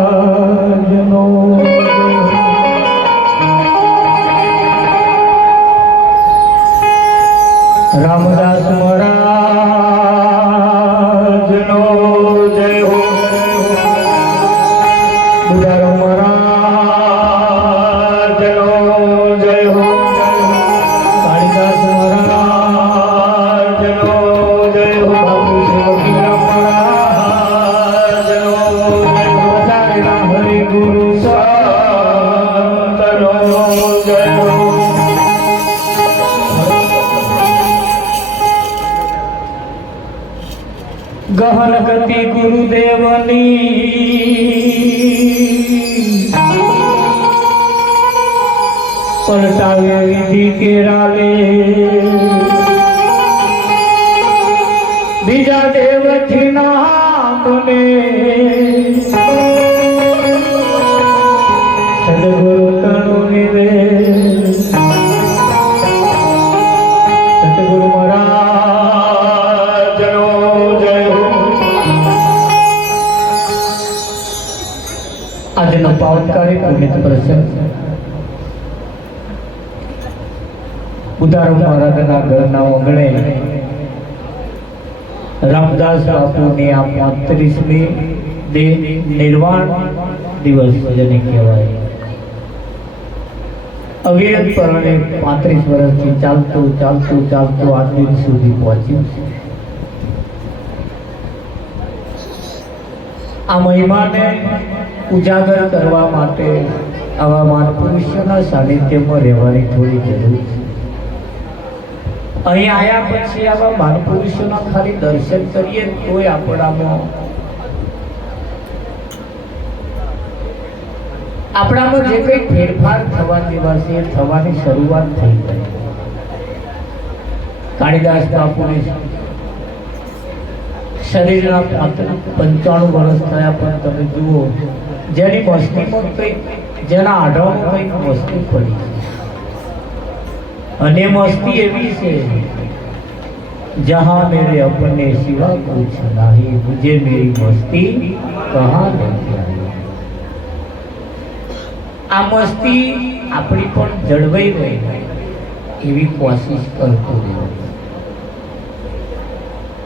રામદાસ મહારાજનો જય હો, બુધારામ મહારાજનો જય હો, કાળીદાસ મહારાજનો જય હો, બાપુ શ્રી વકીરામ મહારાજનો જય હો, હરિ ગુરુ સંતનો જય હો. ગહન ગતિ ગુરુદેવની પલટાવે વિધિ કેરાલે, બીજા દેવથી નામને સદગુરુ તણુ નિવે, સદગુરુ મહારાજનો જય હો. આજનો પાવનકારી પુનિત પ્રસંગ બુધારામ મહારાજના ઘરના આંગણે રામદાસ બાપુની આ 35મી દેહ નિર્વાણ દિવસ જેને કહેવાય. અવિરત પરણે 35 વર્ષથી ચાલતું ચાલતું ચાલતું આજ દિન સુધી પહોંચ્યું છે. આ મહિમાને ઉજાગર કરવા માટે આવા મહાપુરુષોના સાનિધ્યમાં રહેવાની થોડી જરૂર છે. અહીં આવ્યા પછી આવા મહાપુરુષોના ખાલી દર્શન કરીએ તોય આપણામાં જે કંઈ ફેરફાર થવા જેવા છે એ થવાની શરૂઆત થઈ ગઈ. કાળીદાસ બાપુને શરીરના 95 વર્ષ થયા પણ તમે જુઓ જેની મસ્તીમાં કંઈક જેના આઢામાં કંઈક મસ્તી પડી, અને મસ્તી એવી છે જહાં મેરે અપને સિવા કુછ નહીં, મુझे मेरी मस्ती કહાં લેકે આઈ. આ મસ્તી આપણી પણ જળવાઈ રહે એવી કોશિશ કરતો રહેવું.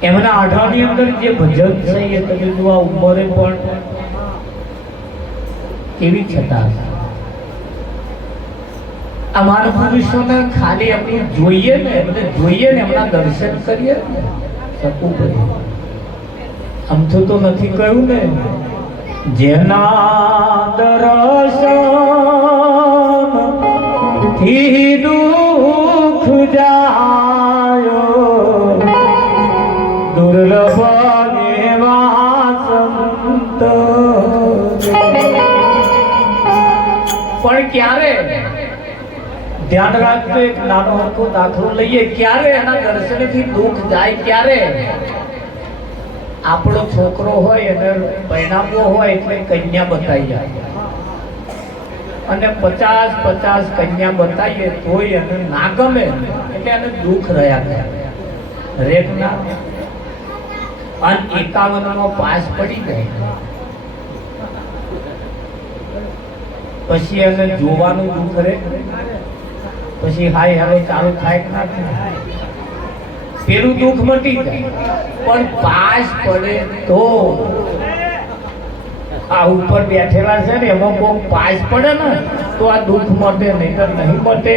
એમના આઢાની અંદર જે ભજન છે એ તમે જો આ ઉંમરે પણ કેવી છતાં આ મહાપુરુષોને ખાલી આપણે જોઈએ ને એમના દર્શન કરીએ ને શકું પડે. આમથું તો નથી કહ્યું ને, જેના દર્શન થી દુઃખ જાય દુર્લભ એવા સંત. પણ ક્યારે ધ્યાન રાખજો, એક નાનો હરખો દાખલો લઈએ. ક્યારે એના દર્શનથી દુઃખ જાય? ક્યારે આપણો છોકરો હોય અને પરિણામો હોય એટલે કન્યા બતાવી જાય, અને 50 કન્યા બતાવીએ તોય એને ના ગમે એટલે એને દુઃખ રહ્યા કરે રેકના. અને 51 પાસ પડી જાય પછી એને જોવાનું દુઃખ રહે. પછી હાય હવે ચાલુ થાય કે ના થાય પેલું દુઃખ મટી જાય. પણ પાસ પડે તો આ ઉપર બેઠેલા છે ને એમાં કોઈ પાસ પડે ને તો આ દુઃખ મટે, નહીતર નહીં મટે.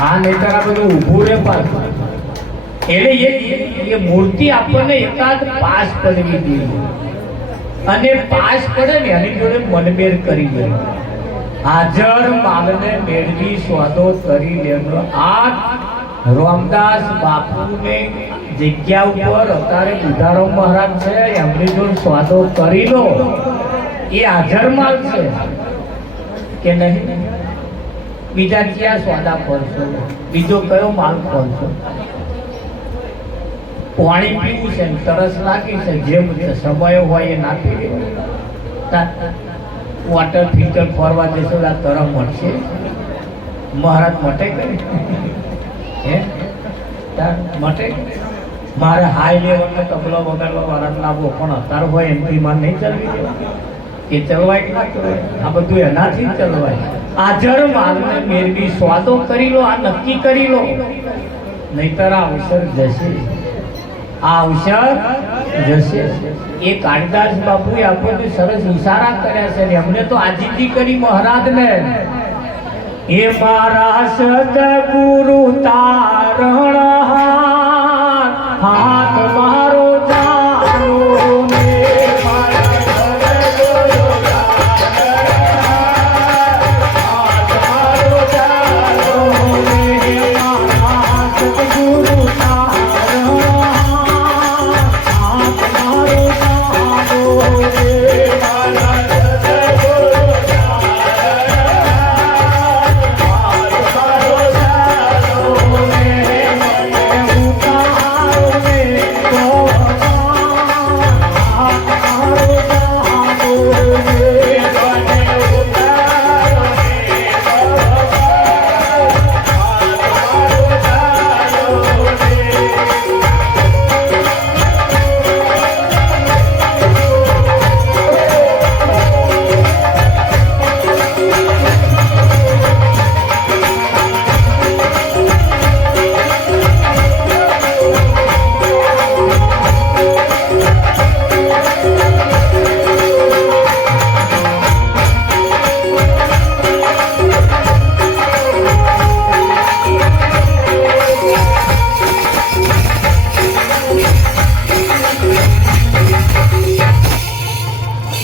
હા, નહીતર આ બધું ઊભું રહે પાછું. એટલે એ મૂર્તિ આપણને એકાદ પાસ પડવી જોઈએ, અને પાસ પડે ને એની જોડે મનમેર કરી દે. હાજર માલને મેળવી સ્વાદો કરી લેનો. આ રામદાસ બાપુને જગ્યા ઉપર અત્યારે બુધારામ મહારાજ છે, એમની જોડે સ્વાદો કરી લો. એ હાજર માલ છે કે નહીં? બીજા ક્યાં સ્વાદા પડશો? બીજો કયો માલ પડશો? પાણી પીવું છે, તરસ લાગી છે, જેમ સમય હોય એ નાખી દેવું. વોટર ફિલ્ટર ફરવા જશો આ તરફ મળશે? મહારાજ મટે કરી હે મટે? મારે હાઈ લેવલનો તબલો વગાડવા વાળા લાવવો પણ અત્યારે હોય એમથી માન નહીં ચાલવી દેવા. એ ચલવાય કે ના ચલવાય? આ બધું એનાથી જ ચલવાય. હાજર માલને મેળવી સ્વાદો કરી લો, આ નક્કી કરી લો, નહીતર આ અવસર જશે. આ અવસર જશે. એ કાળીદાસ બાપુએ આપણને સરસ ઇશારા કર્યા છે. એમને તો આજીજી કરી મહારાજને, એ મારા સદગુરુ તારણ હાથ મારો જાનો ને, મારા સદગુરુ હાથ મારો જાનો ને, મારા સદગુરુ તારણ હાથ મારો જાનો ને, મારા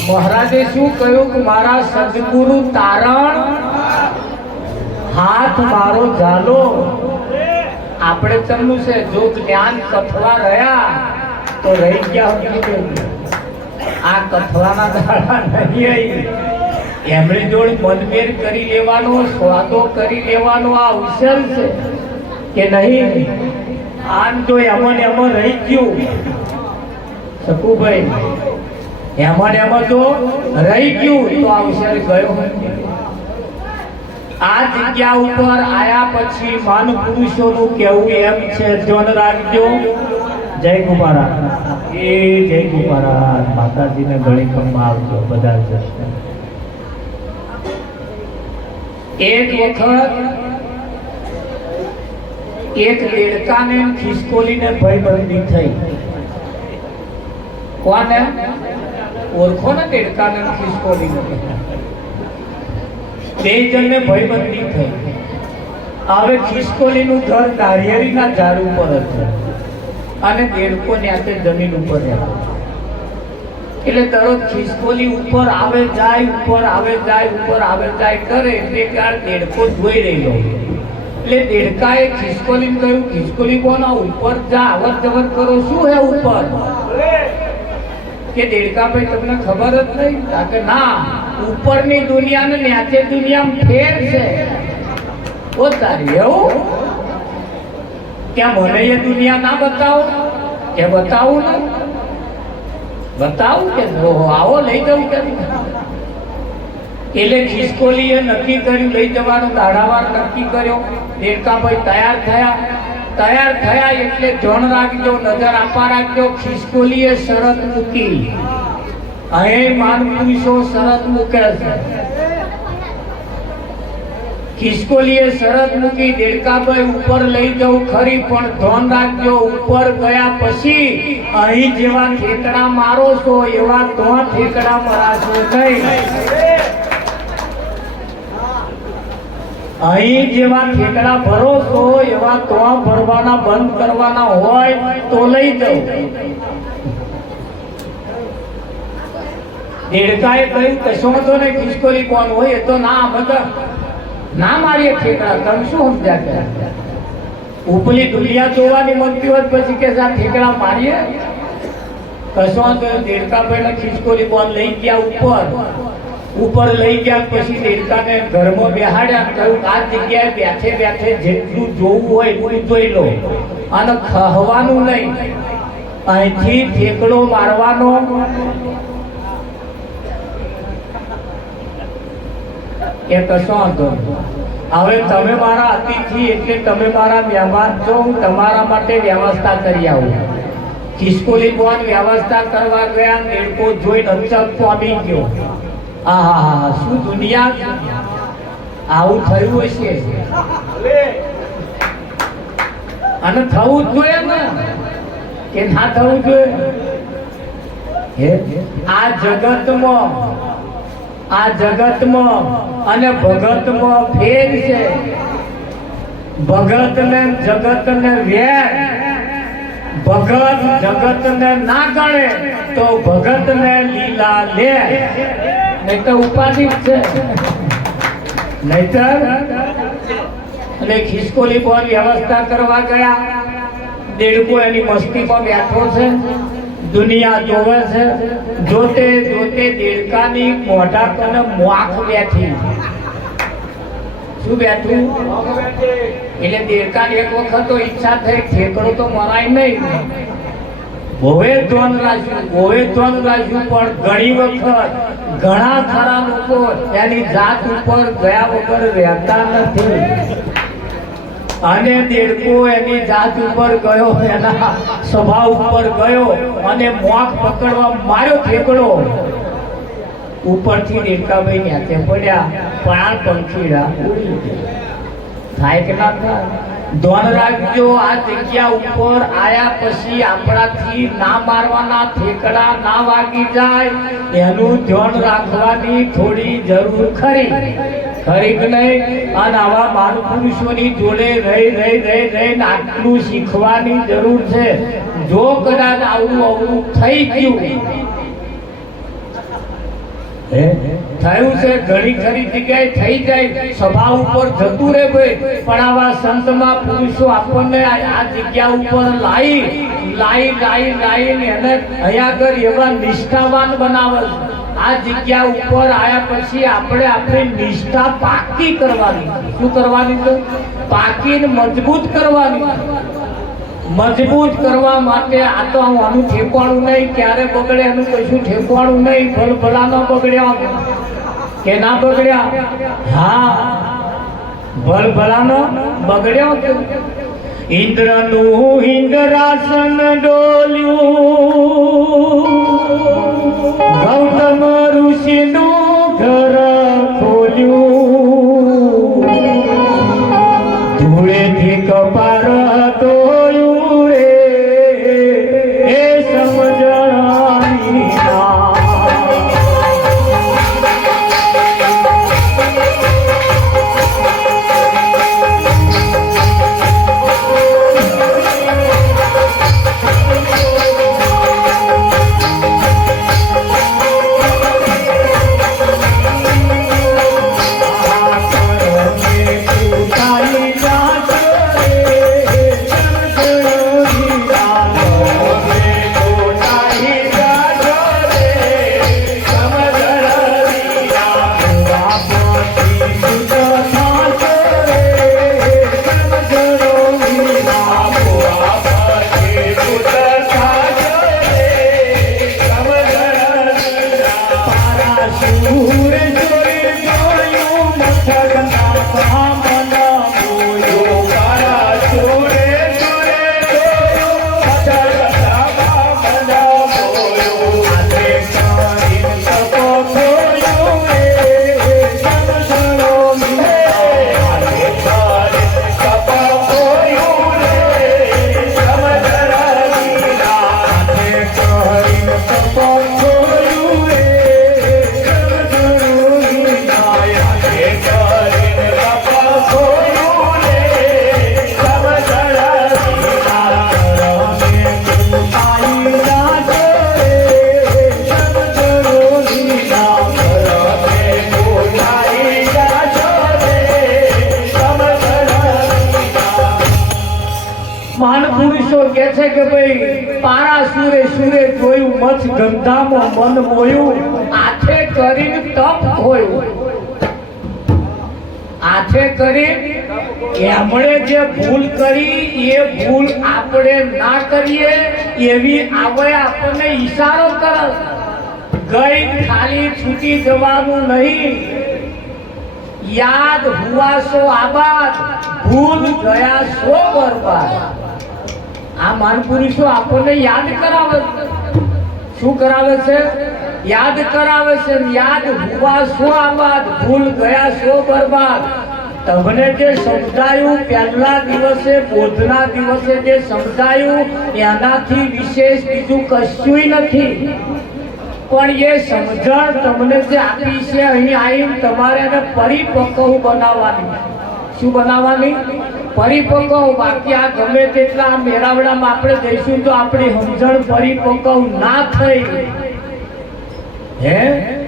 મહારાજે શું કહ્યું કે મારા સદગુરુ તારણ હાથ મારો ઝાલો. આપણે ચલનું છે, જો જ્ઞાન કથવા રહ્યા તો રહી ગયા. આ કથવાના દાડા નહીં. એમણે જોડે મનમેર કરી લેવાનો, સ્વાદો કરી લેવાનો આ અવસર છે કે નહીં. આમ તો એમાં રહી ગયું શકુભાઈ, એમાં તો રહી ગયું તો અવસર ગયો. આ જગ્યા ઉપર આયા પછી માન પુરુષોનું કેવું એમ છે, ધ્યાન રાખજો. જય ગુમારા, એ જય ગુમારા. માતાજીને ગળી કમમાં આવજો બધા જ. એક વખત એક દેડકાને ખિસકોલીને ભયબંધી થઈ. કોને ઓળખો ને? દેડકાને ખિસકોલીને બે જણને ભયબંધી થઈ. હવે ખિસકોલીનું ઘર નારિયેળીના ઝાડ ઉપર હતું અને દેડકો ન્યાતે જમીન ઉપર રહેતો. એટલે તરત ખિસકોલી ઉપર આવે જાય, ઉપર આવે જાય, ઉપર આવે જાય કરે. એટલે કે આ દેડકો જોઈ રહેલો. એટલે દેડકાએ ખિસકોલીને કહ્યું, ખિસકોલી બોલ ઉપર જા, અવર જવર કરો. શું હે ઉપર? કે દેડકા ભાઈ તમને ખબર જ નહીં? કે ના, ઉપરની દુનિયા ને નીચે દુનિયામાં ફેર છે. ઓ તારી એવું ક્યાં? મને એ દુનિયા ના બતાવો કે બતાવું ને, બતાવું કે આવો લઈ જવું કે. એટલે ખિસકોલીએ નક્કી કર્યું લઈ જવાનું. દાડાવાર નક્કી કર્યો. દેડકા ભાઈ તૈયાર થયા એટલે ધ્યાન રાખજો, નજર આપવા રાખજો. ખિસકોલીએ શરત મૂકી. અહીં માન પુરુષો શરત મૂકે છે. ખિસકોલીએ શરત મૂકી, દેડકાભાઈ ઉપર લઈ જવું ખરી, પણ ધ્યાન રાખજો ઉપર ગયા પછી અહીં જેવા ઠેકડા મારો છો એવા તો ઠેકડા મરાશો નહીં. અહીં જેવા ઠેકડા ભરો છો એવા તો ભરવાના બંધ કરવાના હોય તો લઈ જાઓ. દેડકાએ કહ્યું કશો તો ને ખિસકોલી કોણ હોય એ તો ના, બધા ના મારીએ ઠેકડા. તમે શું સમજ્યા કે ઉપલી દુનિયા જોવાની મનતી હોત પછી કે ઠેકડા મારીએ? કશો તો દેડકાભાઈ ખિસકોલી કોણ લઈ ગયા ઉપર લઈ ગયા. પછી દેડકાને ઘરમાં બેહાડ્યા. કહ્યું આ જગ્યાએ બેઠે બેઠે જેટલું જોવું હોય એટલું જોઈ લો અને ખહવાનું નહીં. અહીંથી ઠેકડો મારવાનો. એ કશો વાંધો. હવે તમે મારા અતિથિ એટલે તમે મારા મહેમાન છો, હું તમારા માટે વ્યવસ્થા કરી આવું. ખિસકોલી બોન વ્યવસ્થા કરવા ગયા. દેડકો જોઈને અચક પામી ગયો. આહા શું દુનિયા આવું થયું હશે અને થવું જ જોઈએ ને કે ના થવું જોઈએ આ જગતમાં અને ભગતમાં ફેર છે ભગત ને જગત ને વેર ભગત જગત ને ના ગણે તો ભગત ને લીલા લે નહીં તો ઉપાધિ છે નહીતર અને ખિસકોલી પર વ્યવસ્થા કરવા ગયા દેડકો એની મસ્તીમાં બેઠો છે દુનિયા જોવે છે જોતે જોતે દેડકાની મોઢા કને મોખ બેઠી શું બેઠું એટલે દેડકાની એક વખત તો ઈચ્છા થઈ ઠેકડો તો મરાય નહીં ભોવે ધ્વન રાખ્યું પણ ઘણી વખત ઘણા ખરા લોકો એની જાત ઉપર ગયા વગર રહેતા નથી અને દેડકો એની જાત ઉપર ગયો એના સ્વભાવ ઉપર ગયો અને મોખ પકડવા માર્યો ઠેકડો ઉપરથી દેડકાભાઈ ન્યાતે પડ્યા પ્રાણ પંખીડા ઉડી ગયા થાય કે ના થાય ધ્યાન રાખજો આ જગ્યા ઉપર આયા પછી આપણાથી ના મારવાના ઠેકડા ના વાગી જાય એનું ધ્યાન રાખવાની થોડી જરૂર ખરી કે નહીં અને આવા મહાપુરુષોની જોડે રહી આટલું શીખવાની જરૂર છે જો કદાચ આવું થઈ ગયું થયું છે ઘણી ખરી જગ્યાએ થઈ જાય સભા ઉપર જતું રહે ભાઈ પણ આવા સંતમાં પુરુષો આપણને આ જગ્યા ઉપર લાઈ એને અહીંયા આગળ એવા નિષ્ઠાવાન બનાવે આ જગ્યા ઉપર આયા પછી આપણે આપણી નિષ્ઠા પાકી કરવાની શું કરવાની છે પાકીને મજબૂત કરવાની મજબૂત કરવા માટે આ તો આનું ઠેકવાનું નહીં ક્યારે બગડે એનું કશું ઠેકવાનું નહીં ભલા ન બગડ્યા કે ના બગડ્યા હા ભલા ન બગડ્યા ઇન્દ્રનું ઇન્દ્રાસન ડોલ્યું ગૌતમ ઋષિનું ઘર ખોલ્યું ધૂળેથી કપાર ધોયું રે એ સમજણી કે છે કે ભાઈ પારા સુરે જોયું મચ ગંધામાં મન મોયું આથે કરીને તપ ખોયું આથે કરી એમણે જે ભૂલ કરી એ ભૂલ આપણે ના કરીએ એવી આવે આપણને ઈશારો કરે ગઈ ખાલી છૂટી જવાનું નહીં યાદ હુઆ સો આબાદ ભૂલ ગયા સો બરબાદ આ મહાન પુરુષો આપણને યાદ કરાવે શું કરાવે છે યાદ કરાવે છે, યાદ હુઆ સો આબાદ, ભૂલ ગયા સો બરબાદ. તમને જે સમજાયું પહેલા દિવસે, બોધના દિવસે જે સમજાયું એનાથી વિશેષ બીજું કશું નથી. પણ એ સમજણ તમને જે આપી છે, અહીં આવીને તમારે એને પરિપક્વ બનાવવાની. શું બનાવવાની? પરિપક્વ. બાકી આ ગમે તેટલા મેળાવડામાં આપણે જઈશું તો આપણી સમજણ પરિપક્વ ના થઈ હે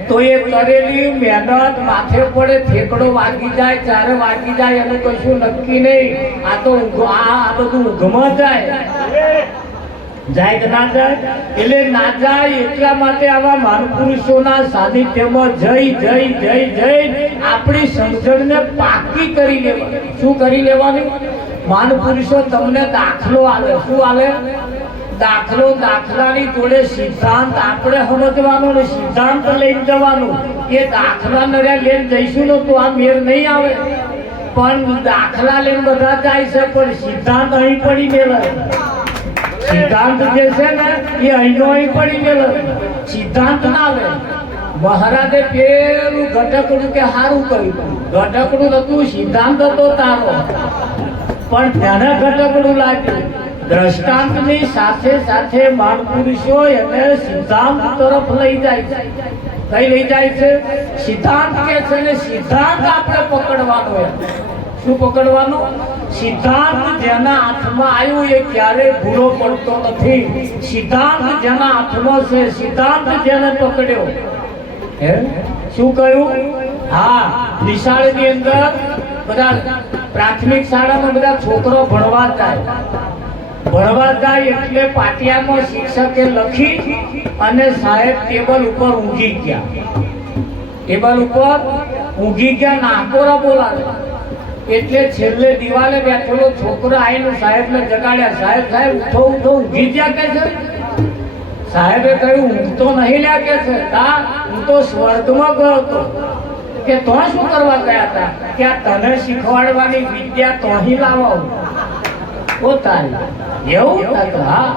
તો એ કરેલી મહેનત માથે પડે, ઠેકડો વાગી જાય, ચારે વાગી જાય, એનું કશું નક્કી નહીં. આ તો આ બધું ઊંઘમાં જાય કે ના જાય? એટલે ના જાય એટલા માટે આવા મહાપુરુષોના સાનિધ્યમાં જઈ આપણી સમજણને પાકી કરી લેવાની. શું કરી લેવાની? મહાપુરુષો તમને દાખલો આલે. શું આલે? દાખલો. દાખલાની જોડે સિદ્ધાંત આપણે સમજવાનો ને સિદ્ધાંત લઈને જવાનું. એ દાખલા નર્યા લઈને જઈશું ને તો આ મેર નહીં આવે. પણ દાખલા લઈને બધા જાય છે, પણ સિદ્ધાંત અહીં પડી ગયેલા. સિદ્ધાંત જે છે ને એ અહીંનો અહીં પડી ગયેલો. સિદ્ધાંત ના લે. મહારાજે પેલું ઘટકડું કે સારું કર્યું. ઘટકડું હતું, સિદ્ધાંત હતો તારો, પણ તેને ઘટકડું લાગ્યું. દ્રષ્ટાંતની સાથે સાથે મહાપુરુષો એને સિદ્ધાંત તરફ લઈ જાય છે. કઈ લઈ જાય છે? સિદ્ધાંત કે છે ને સિદ્ધાંત આપણે પકડવાનો. શું પકડવાનું? સિદ્ધાંત જેના હાથમાં આવ્યું એ ક્યારે ભૂલો પડતો નથી. સિદ્ધાંત જેના હાથમાં છે, સિદ્ધાંત જેને પકડ્યો. હે શું કહ્યું? હા, નિશાળની અંદર બધા પ્રાથમિક શાળામાં બધા છોકરો ભણવા જાય. ભણવા જાય એટલે પાટિયામાં શિક્ષકે લખી અને સાહેબ ટેબલ ઉપર ઊંઘી ગયા. ટેબલ ઉપર ઊંઘી ગયા, નાકોરા બોલાવે. એટલે છેલ્લે દિવાલે બેઠેલો છોકરો આવીને સાહેબને જગાડ્યા. સાહેબ ઉઠો ઉઠો, ઊંઘી ગયા કે છે? સાહેબે કહ્યું ઊંઘ તો નહીં લ્યા કે છે. હું તો સ્વર્ગમાં ગયો હતો. કે તો શું કરવા ગયા હતા? કે આ તને શીખવાડવાની વિદ્યા તો અહીં લાવો. એવું હા.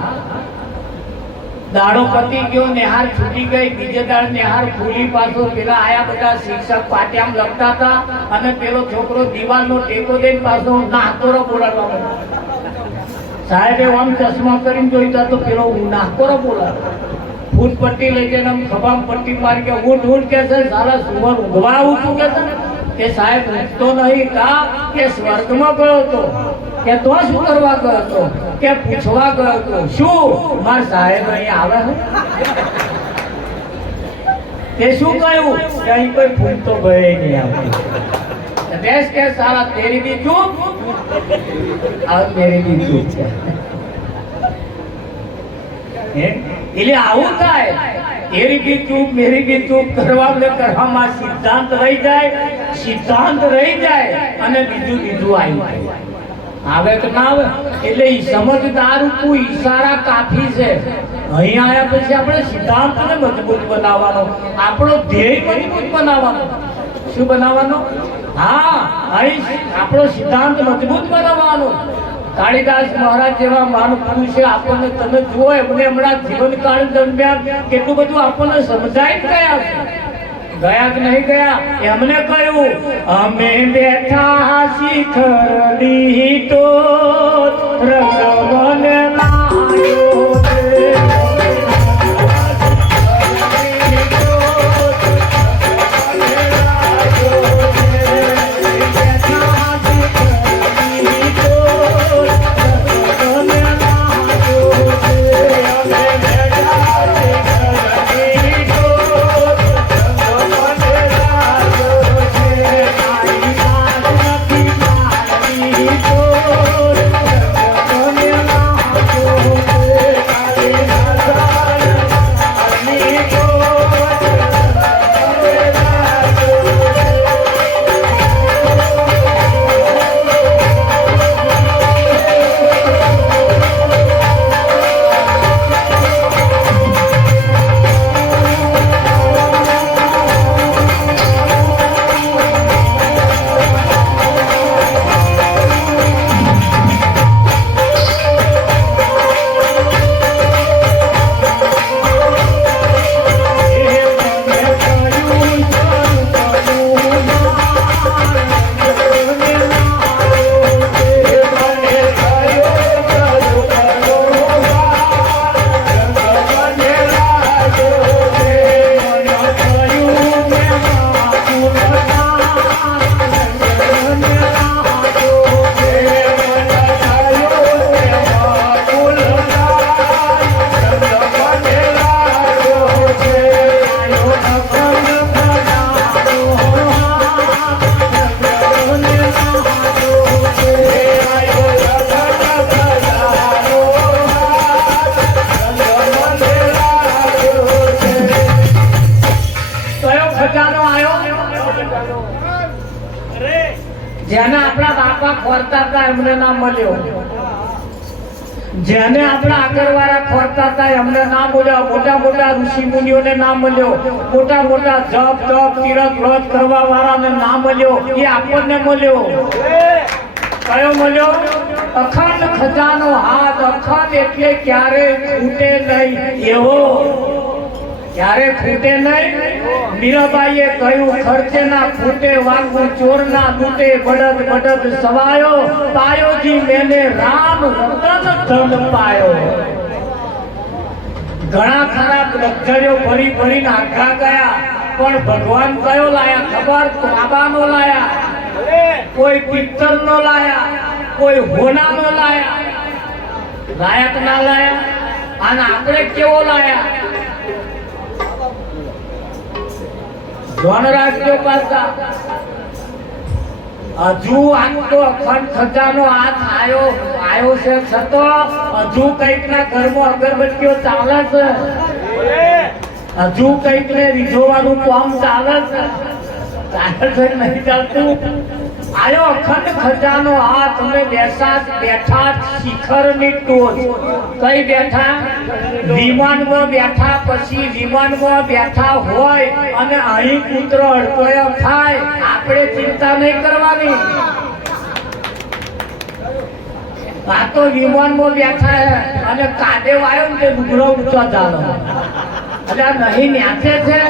દાડો પતી ગયો, નિહાર છૂટી ગઈ. બીજે દાડ નિહાર ફૂલી પાછો. પેલા આયા બધા શિક્ષક પાટિયામ લખતા હતા અને પેલો છોકરો દિવાલનો ટેકો દઈને પાછો નાકોરો બોલાવવા. સાહેબે આમ ચશ્મા કરીને જોઈતા તો પેલો નાકોરો બોલાવે. ફૂટ પટ્ટી લઈ જઈને ખભામાં પટ્ટી મારી કે ઊંટ કે છે સારા સુવર ઊંઘવા આવું છું કે છે કે સાહેબ ઊંઘતો નહીં. કા કે સ્વર્ગમાં ગયો હતો. કે તો શું કરવા ગયો હતો? કે પૂછવા ગયો હતો. શું મારા સાહેબ અહીં આવે છે? કે શું કહ્યું? કે અહીં કોઈ ફૂલ તો ગયે નહીં આવતી. દેશ કે સારા તેરી બી ચૂપ આ મેરી બી ચૂપ છે. એટલે આવું થાય. એરી બી ચૂપ મેરી બી ચૂપ કરવામાં સિદ્ધાંત રહી જાય. સિદ્ધાંત રહી જાય અને બીજું આવી આવે કે ના આવે. એટલે સમજદાર ઈશારા કાફી છે. અહીં આવ્યા પછી આપણે સિદ્ધાંતને મજબૂત બનાવવાનો, આપણો ધ્યેય મજબૂત બનાવવાનો. શું બનાવવાનો? હા, અહીં આપણો સિદ્ધાંત મજબૂત બનાવવાનો. કાળીદાસ મહારાજ જેવા મહાપુરુષે આપણને, તમે જુઓ એમને હમણાં જીવનકાળ દરમિયાન કેટલું બધું આપણને સમજાઈ ગયા કે નહીં ગયા? એમને કહ્યું અમે બેઠા શિખરની તો રંગવન લાયો ખજાનો આવ્યો? જેને આપણા બાપા ખોરતા હતા એમને ના મળ્યો, જેને આપણા આગળવાળા ખોરતા હતા એમને ના મળ્યો, મોટા મોટા ઋષિ મુનિઓને ના મળ્યો, મોટા મોટા જપ તપ તીરથ વ્રત કરવા વાળાને ના મળ્યો, એ આપણને મળ્યો. કયો મળ્યો? અખંડ ખજાનો હાથ. અખંડ એટલે ક્યારે ખૂટે નહીં એવો, ક્યારે ખૂટે નહીં. મીરાબાઈએ કહ્યું ખર્ચે ના ખૂટે વાગવું ચોર ના લૂટે, બળદ બળદ સવાયો પાયોજી મેને રામ રતન ધન પાયો. ઘણા ખરા લક્ષણો ભરી ભરીને આખા ગયા, પણ ભગવાન કયો લાયા ખબર? બાબાનો લાયા, કોઈ પિત્તર નો લાયા, કોઈ હોના નો લાયા. લાયક ના લાયા. અને આપણે કેવો લાયા? ધ્યાન રાખજો પાછા. હજુ આટલો અખંડ ખજાનો હાથ આવ્યો છે છતાં હજુ કઈક ના ઘરમાં અગરબત્તીઓ ચાલે છે, હજુ કઈક ને રીઝોવાનું કામ ચાલે છે. ચાલે છે નહીં ચાલતું? આયો અખંડ ખજાનો હાથ. અમે બેઠા શિખરની ટોચ. કઈ બેઠા? વિમાનમાં બેઠા. પછી વિમાનમાં બેઠા હોય અને અહીં કૂતરો અડકોયો થાય, આપણે ચિંતા નહીં કરવાની. આ તો વિમાનમાં બેઠા અને કાદેવ આવ્યો ને તે ડુંગરો ઊંચો ચાલો, એટલે નહીં ન્યાસે છે.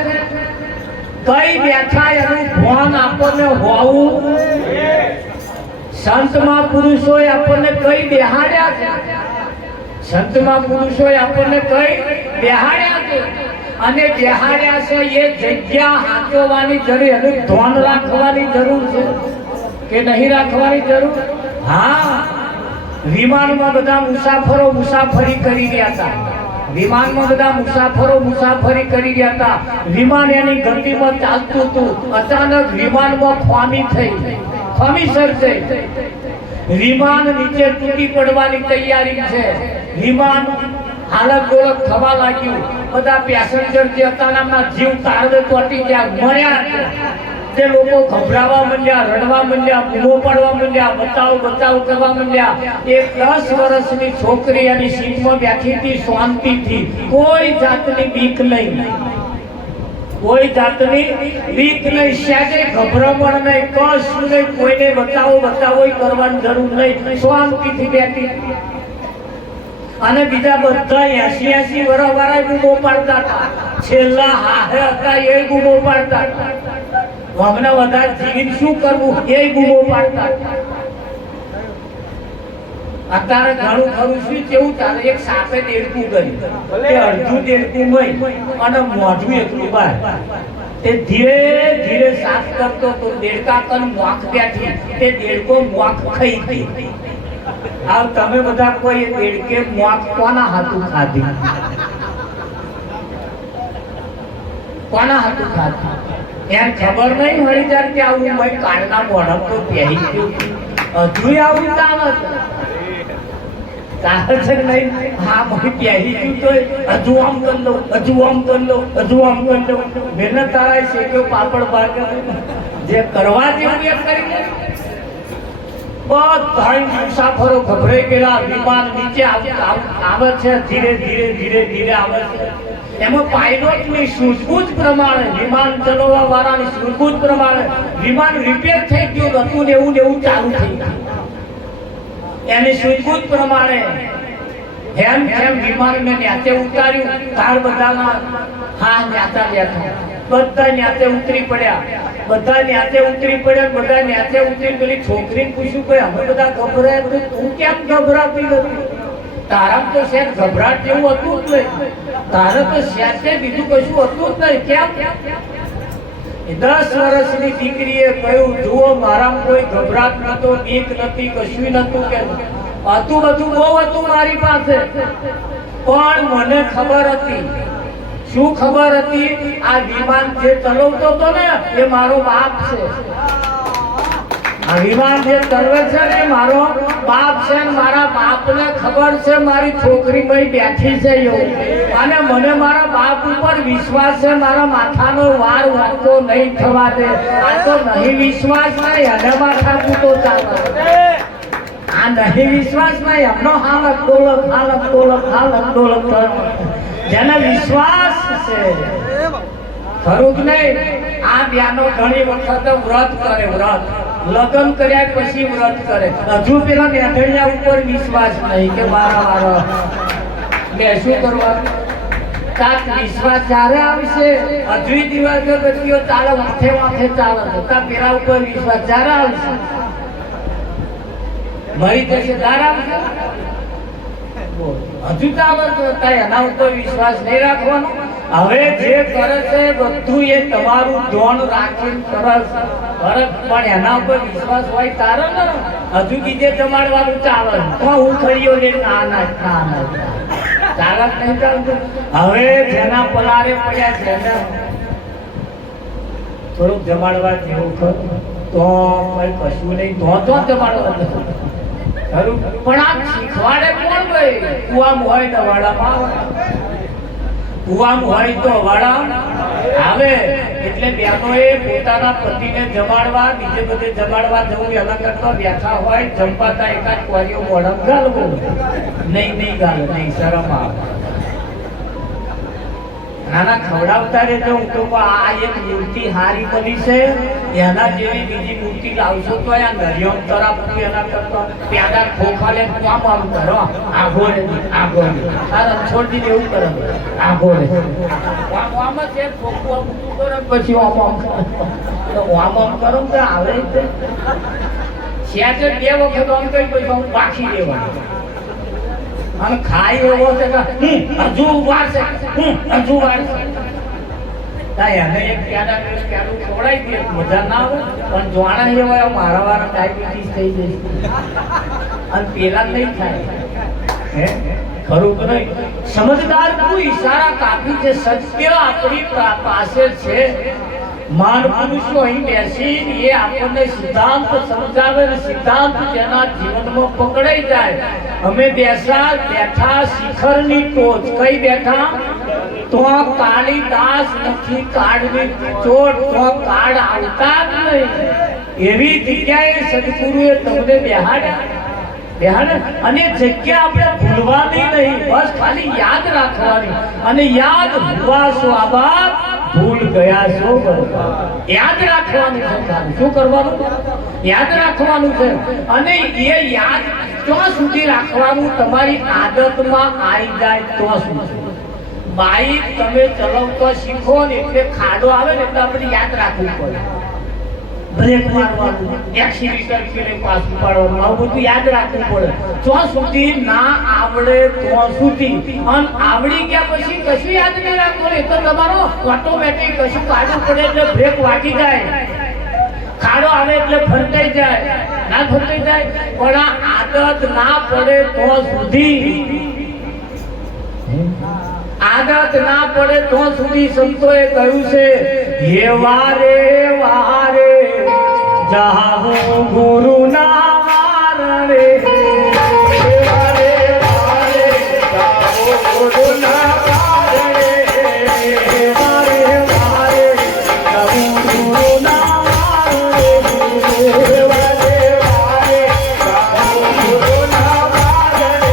કઈ બેઠા એનું ભાન આપણને હોવું. સંતમાં પુરુષોએ આપણને કઈ બેહાડ્યા છે? સંતમાં પુરુષોએ આપણને કઈ બેહાડ્યા છે? અને બેહાડ્યા છે એ જગ્યા હાંચવાની જરૂર, એનું ધ્યાન રાખવાની જરૂર છે કે નહીં રાખવાની જરૂર? હા, વિમાનમાં બધા મુસાફરો મુસાફરી કરી રહ્યા હતા. વિમાનમાં બધા મુસાફરો મુસાફરી કરી રહ્યા હતા. વિમાન એની ગતિમાં ચાલતું હતું. અચાનક વિમાનમાં ખામી થઈ, ખામી સર્જાઈ. વિમાન નીચે તૂટી પડવાની તૈયારી છે. વિમાન હાલત ડોલત થવા લાગ્યું. બધા પેસેન્જર જે હતા એમના જીવ તાળવે તૂટી ગયા, મર્યા. તે લોકો ગભરાવા માંડ્યા, રડવા માંડ્યા, બૂમો પાડવા માંડ્યા, બચાવ બચાવ કરવા માંડ્યા. એક 10 વર્ષની છોકરી એની સીટમાં બેઠી હતી શાંતિથી, કોઈ જાતની બીક નહીં, કોઈ જાતની બીક નહીં, સહેજે ગભરામણ નહીં, કશું નહીં, કોઈને બચાવો બચાવો કરવાની જરૂર નહીં, શાંતિથી બેઠી. અને બીજા બધા 80 વર્ષ વાળા બૂમો પાડતા હતા, છેલ્લા હાહે હતા એ બૂમો પાડતા હતા. અમને વધારે જીવીને શું કરવું એ બૂમો પાડતા. અત્યારે ઘણું ખરું શું કેવું ચાલે? એક સાપે દેડકું કર્યું, તે અડધું દેડકું મય અને મોઢું એકલું બહાર. તે ધીરે ધીરે સાફ કરતો તો દેડકા કન મોખ બેઠી, તે દેડકો મોખ ખાઈ ગઈ. આ તમે બધા કોઈ દેડકે મોખ કોના હાથું ખાધી? કોના હાથું ખાધી? એને ખબર નહીં હોય ત્યારે કે આવું મેં કાળના મોઢા તો પહેરી ગયું, હજુ આવું ચાલે છે નહીં? હા ભાઈ પહેરી ગયું તો હજુ આમ કરી લો, હજુ આમ કરી લો, હજુ આમ કરી લો. મહેનત તારા શેક્યો પાપડ ભાગે જે કરવા જેવું એ કરી લે. બધા મુસાફરો ગભરાઈ ગયેલા. વિમાન નીચે આવે છે, ધીરે ધીરે ધીરે ધીરે આવે છે. એમાં પાયલોટની સૂઝબૂઝ પ્રમાણે, વિમાન ચલાવવા વાળાની સૂઝબૂઝ પ્રમાણે વિમાન રિપેર થઈ ગયું હતું ને એવું ચાલુ થઈ ગયું. એની સૂઝબૂઝ પ્રમાણે એમ વિમાનને નીચે ઉતાર્યું. તાર બધાના હા ન્યાતા બેઠા, બધા નીચે ઉતરી પડ્યા, બધા નીચે ઉતરી પડ્યા, બધા નીચે ઉતરી. પેલી છોકરીને પૂછ્યું કે અમે બધા ગભરાયા, તું કેમ ગભરાતી નથી? તારા તો શેર ગભરાટ જેવું હતું જ નહીં, તારે તો શેર બીજું કશું હતું જ નહીં. કેમ? 10 વર્ષની દીકરીએ કહ્યું, જુઓ મારામાં કોઈ ગભરાટ નતો, બીક નથી, કશું નતું. કે હતું બધું બહુ હતું મારી પાસે, પણ મને ખબર હતી. શું ખબર હતી? આ વિમાન જે ચલાવતો હતો ને એ મારો બાપ છે. અભિમાન જે તરવે છે ને મારો બાપ છે ને મારા બાપને ખબર છે મારી છોકરી ભાઈ બેઠી છે એવું અને મને મારા બાપ ઉપર વિશ્વાસ છે મારા માથાનો વાર વાંકો નહીં થવા દે આ તો નહીં વિશ્વાસ નહીં અને માથા કૂટો ચાલે આ નહીં વિશ્વાસ નહીં એમનો હાલત ડોલક જેને વિશ્વાસ છે ખરું જ નહીં આ બ્યાનો ઘણી વખત વ્રત કરે વ્રત લગ્ન કર્યા પછી વ્રત કરે હજુ પેલા મેઠડિયા ઉપર વિશ્વાસ નહીં કે મારા કે શું કરવાનું તાત વિશ્વાસ જ્યારે આવશે હજુ દિવસ ગતિઓ ચાલે વાંખે ચાલે તા પેલા ઉપર વિશ્વાસ જ્યારે આવશે મરી જશે ત્યારે આવશે હજુ ચાલે તો એના ઉપર વિશ્વાસ નહીં રાખવાનો હવે જે કરે છે બધું એ તમારું ધ્યાન રાખીને કરે છે પણ એના ઉપર વિશ્વાસ હોય તારે ને હજુ બીજે જમાડવાનું ચાલે તો હું ખરીયો ને ના ચાલક નહીં ચાલતું હવે જેના પલારે પડ્યા છે ને થોડુંક જમાડવા જેવું ખરું તો કઈ કશું નહીં તો જમાડવા ખરું પણ આ શીખવાડે કોણ ભાઈ કુવામાં હોય તો વાડામાં કુવામાં હોય તો વાડા આવે એટલે બહેનોએ પોતાના પતિને જમાડવા બીજે બધે જમાડવા જવું એના કરતા બેઠા હોય જમવાતા એકાદ કોરીઓ મોઢમ ગાલવું નહીં ગાલે નહીં શરમ આવે નાના ખવડાવતા રહેજો હું તો આ એક મૂર્તિ હારી બની છે એના જેવી બીજી મૂર્તિ લાવશો તો આ નરિયમ તરફ એના કરતા પ્યાદા ખોખા લે આમ કરો આઘો રે આ રણછોડજી એવું કરે આઘો રે આમ જ એક ખોખું કરો પછી આમ કરો તો આવે છે બે વખત આમ કઈ પછી હું પાછી દેવાનું અને ખાઈ એવો છે કે હજુ વાર છે હજુ વાર છે એને એક પ્યાદું ખવડાવી દે મજા ના આવે પણ જોણા એવા મારા વાળા ડાયાબિટીસ થઈ જશે અને પેલા નહીં થાય ખરું કે નહીં સમજદાર કોઈ ઈશારા કાપી છે સત્ય આપણી પાસે છે માન પુરુષો અહીં બેસી એ આપણને સિદ્ધાંત સમજાવે ને સિદ્ધાંત જેના જીવનમાં પકડાઈ જાય અમે બેઠા શિખરની ટોચ કઈ બેઠા તો કાળીદાસ નથી કાળની ચોટ તો કાળ આવતા જ નહીં એવી જગ્યાએ સદગુરુએ તમને બેહાડ્યા અને જગ્યા આપણે ભૂલવાની નહીં બસ ખાલી યાદ રાખવાની અને યાદ ભૂલવા સ્વાભાવ ભૂલ ગયા છો યાદ રાખવાનું છે શું કરવાનું યાદ રાખવાનું છે અને એ યાદ ક્યાં સુધી રાખવાનું તમારી આદતમાં આવી જાય તો સુધી બાઈક તમે ચલાવતા શીખો ને એટલે ખાડો આવે ને એટલે આપણે યાદ રાખવું પડે બ્રેક મારવાનું એક્સિલેટર ફેરે પાછું પાડવાનું આવું બધું યાદ રાખવું પડે જ્યાં સુધી ના આવડે ત્યાં સુધી અને આવડી ગયા પછી કશું યાદ નહીં રાખવું એ તો તમારો ઓટોમેટિક કશું કાઢવું પડે એટલે બ્રેક વાગી જાય ખાડો આવે એટલે ફરતાઈ જાય ના ફરતાઈ જાય પણ આ આદત ના પડે તો સુધી આદત ના પડે તો સુધી સંતોએ કહ્યું છે હે વારે વારે જાહુ ગુરુ ના વારે વારે વારે જાહુ ગુરુ ના વારે વારે વારે જાહુ ગુરુ ના વારે વારે વારે જાહુ ગુરુ ના વારે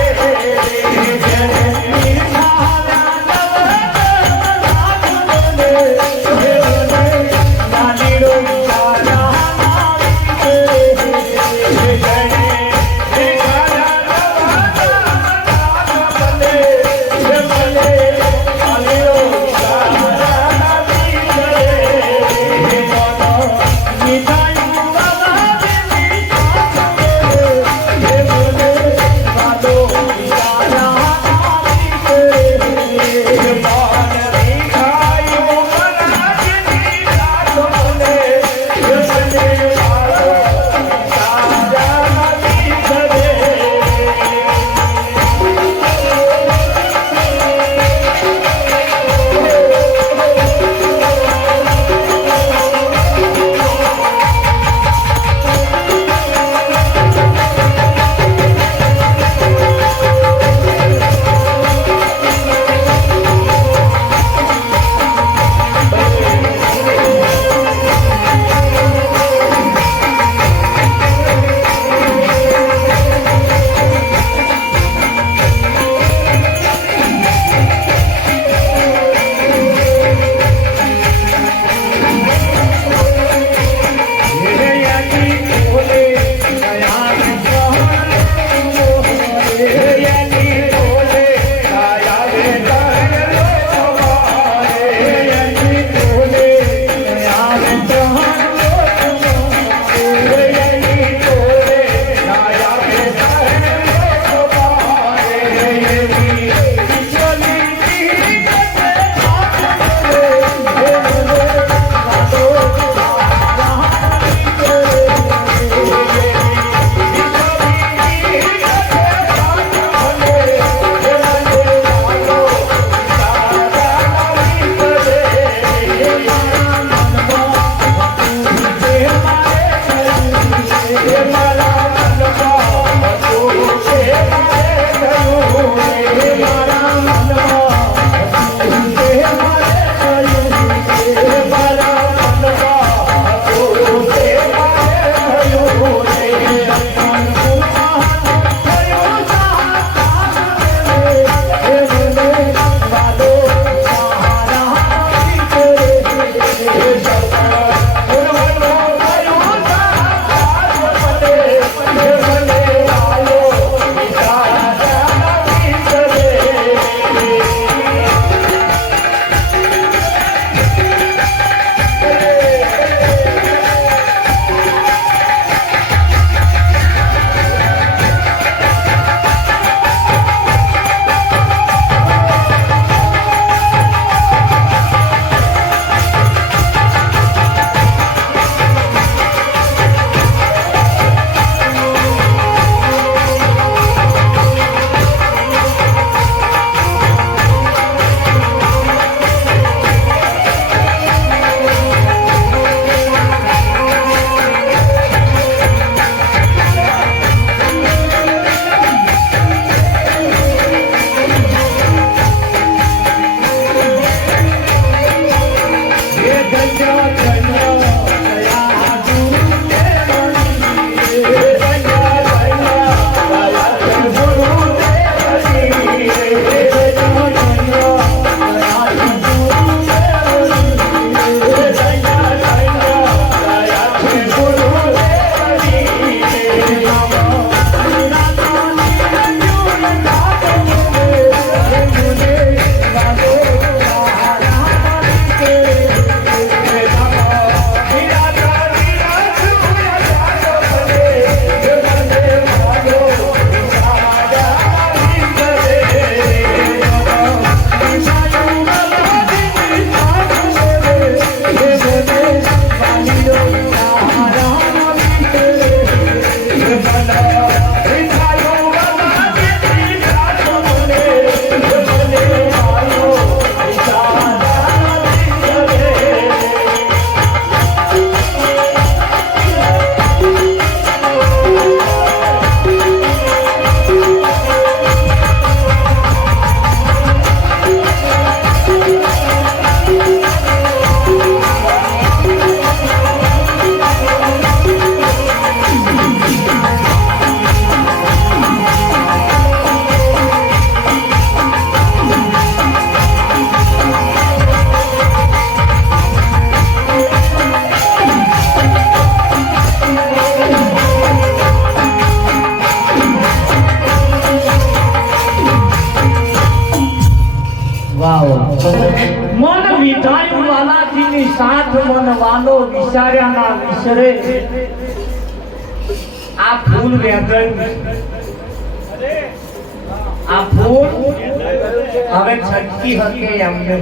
વિચાર્યા ના વિસરે આ ફૂલ વેચાયું આ ફૂલ હવે છટકી હકે એમને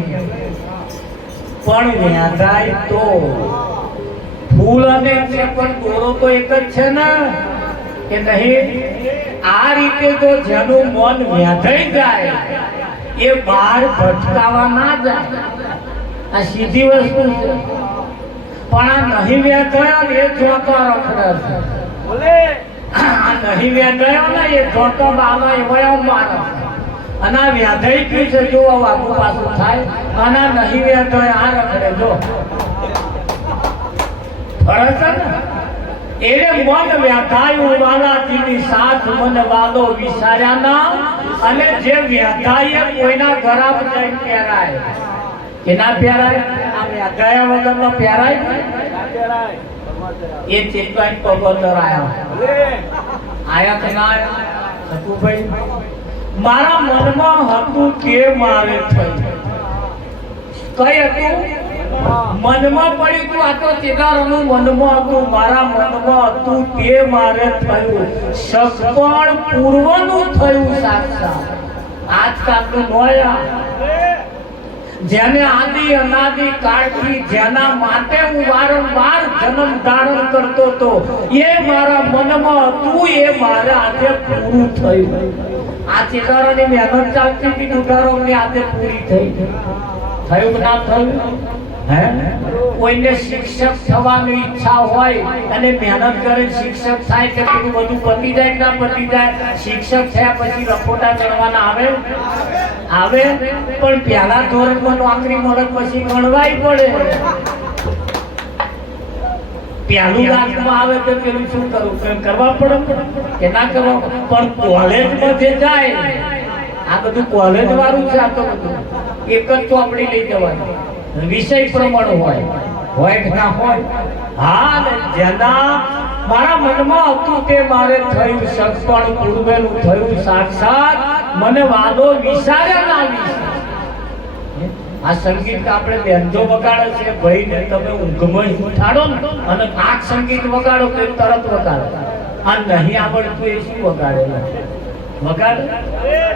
પણ વેચાય તો ફૂલ અને છે પણ દોરો તો એક જ છે ને કે નહીં આ રીતે જો જેનું મન વેચાઈ જાય એ બહાર ભટકાવા ના જાય આ સીધી વસ્તુ છે પણ આ નહીં વેચાયો ને એ જોતો રખડે છે બોલે આ નહીં વેચાયો ને એ જોતો બાનો એવો મારે અને આ વ્યાધાઈ ગયું છે જો આગુ પાછું થાય અને નહીં વેચાયો આ રખડે જો ફરક છે ને એને મન વ્યાધાયું વાલાજીની સાથ મન વાલો વિચાર્યા ના અને જે વ્યાધાય કોઈના ઘરાબ જઈ પહેરાય કે ના પહેરાય આ વ્યાધાયા વગર નો પહેરાય એ ચેતવાઈ પગોતર આયા કે ના આયા સતુભાઈ મારા મનમાં હતું કે મારે થયું કઈ હતું મનમાં પડ્યું તું આ તો ચેદારનું મનમાં હતું મારા મનમાં હતું તે મારે થયું સગપણ પૂર્વનું થયું સાક્ષાત આજકાલનું નોયા જેને આદિ અનાદિ કાળથી જેના માટે હું વારંવાર જન્મ ધારણ કરતો હતો એ મારા મનમાં હતું એ મારે આજે પૂરું થયું આ ચેદારોની મહેનત ચાલતી હતી ઉદાહરણની આજે પૂરી થઈ થયું ના થયું હે કોઈને શિક્ષક થવાની ઈચ્છા હોય અને મહેનત કરે શિક્ષક થાય કે બધું પતી જાય કે ના પતી જાય શિક્ષક થયા પછી લખોટા ગણવાના આવે આવે પણ પહેલા ધોરણમાં નોકરી મળે પછી ગણવાય પડે પહેલું લાખમાં આવે તો પેલું શું કરવું કરવા પડે કે ના કરવા પણ કોલેજમાં જે જાય આ બધું કોલેજ વાળું છે આ તો બધું એક જ ચોપડી લઈ જવાની વિષય પ્રમાણે હોય કે ના હોય હા ને જેના મારા મનમાં હતું તે મારે થયું સગપણ પૂર્વેલું થયું સાક્ષાત મને વાદો વિચાર્યા ના વિશે આ સંગીત આપણે બેંજો વગાડે છે ભાઈ ને તમે ઊંઘમાં ઉઠાડો ને અને આ સંગીત વગાડો તો તરત વગાડો આ નહીં આવડતું એ શું વગાડે વગાડ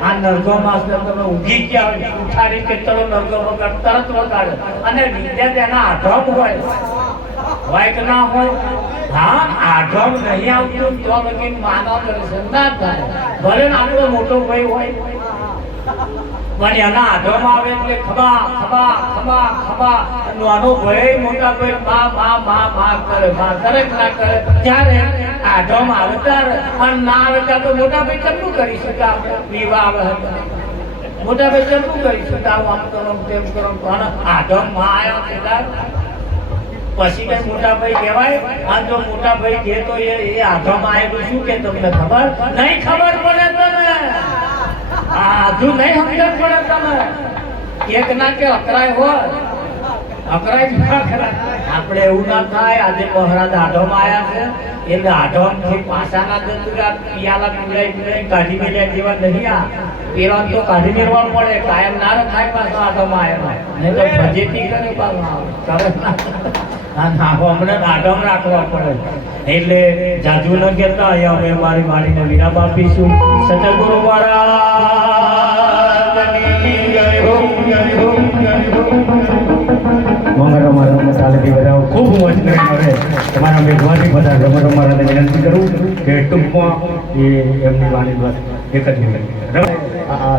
આ નરગો માસ્ટર તમે ઊંઘી ગયા ઉઠાડી કે ચલો નરગો વગાડ તરત વગાડે અને વિદ્યા તેના આધમ હોય કે ના હોય હા આધમ નહીં આવતું તો લગી માનવ દર્શન ના થાય ભલે આપણો મોટો ભાઈ હોય પણ એના આધમ આવે એટલે ખબા ખબા ખબા ખબા નાનો ભાઈ મોટા ભાઈ મા કરે ના કરે ત્યારે આધમ આવે ત્યારે અને ના આવે ત્યારે તો મોટા ભાઈ કેટલું કરી શકે આપણે વિવાહ આવે મોટા ભાઈ કેટલું કરી શકે આમ કરો તેમ કરો અને આધમ માં આવ્યા ત્યારે પછી કઈ મોટા ભાઈ કહેવાય અને જો મોટા ભાઈ કહે તો એ આધમ આવેલું શું કે તમને ખબર નહીં ખબર પડે તમે હજુ નહીં સમજણ પડે તમે એક ના કે અકરાય હોય અકરાય ના ખરા આપણે એવું ના થાય આજે મહારાજ આઢમ આયા છે એટલે આઢમ થી પાસાના જતું પિયાલા પીવડાઈ કાઢી મેળ્યા જેવા નહીં આ પેલા તો કાઢી મેળવા પડે કાયમ ના રખાય પાછો આઢમ આયા નહીં તો ફજેતી કરે પાછો આવે હમણાં આઢમ રાખવા પડે એટલે જાજુ ન કહેતા અહીંયા અમે મારી મારીને વિરામ આપીશું સતગુરુ મહારાજની જય હો જય હો જય હો મંગળ ચાલતી બધાઓ ખૂબ મોજ કરી મળે તમારા મેઘવાથી બધા રમત રમારાને વિનંતી કરું કે ટૂંકમાં એ એમની વાણી વાત એક જ મિનિટ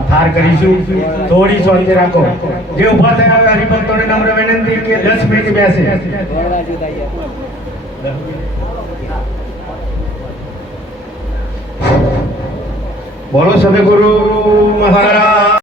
થાર કરીશું થોડી શાંતિ રાખો જે ઉભા થયા આવે હરિભક્તોને નમ્ર વિનંતી કે 10 મિનિટ બેસે બોલો સદગુરુ મહારાજ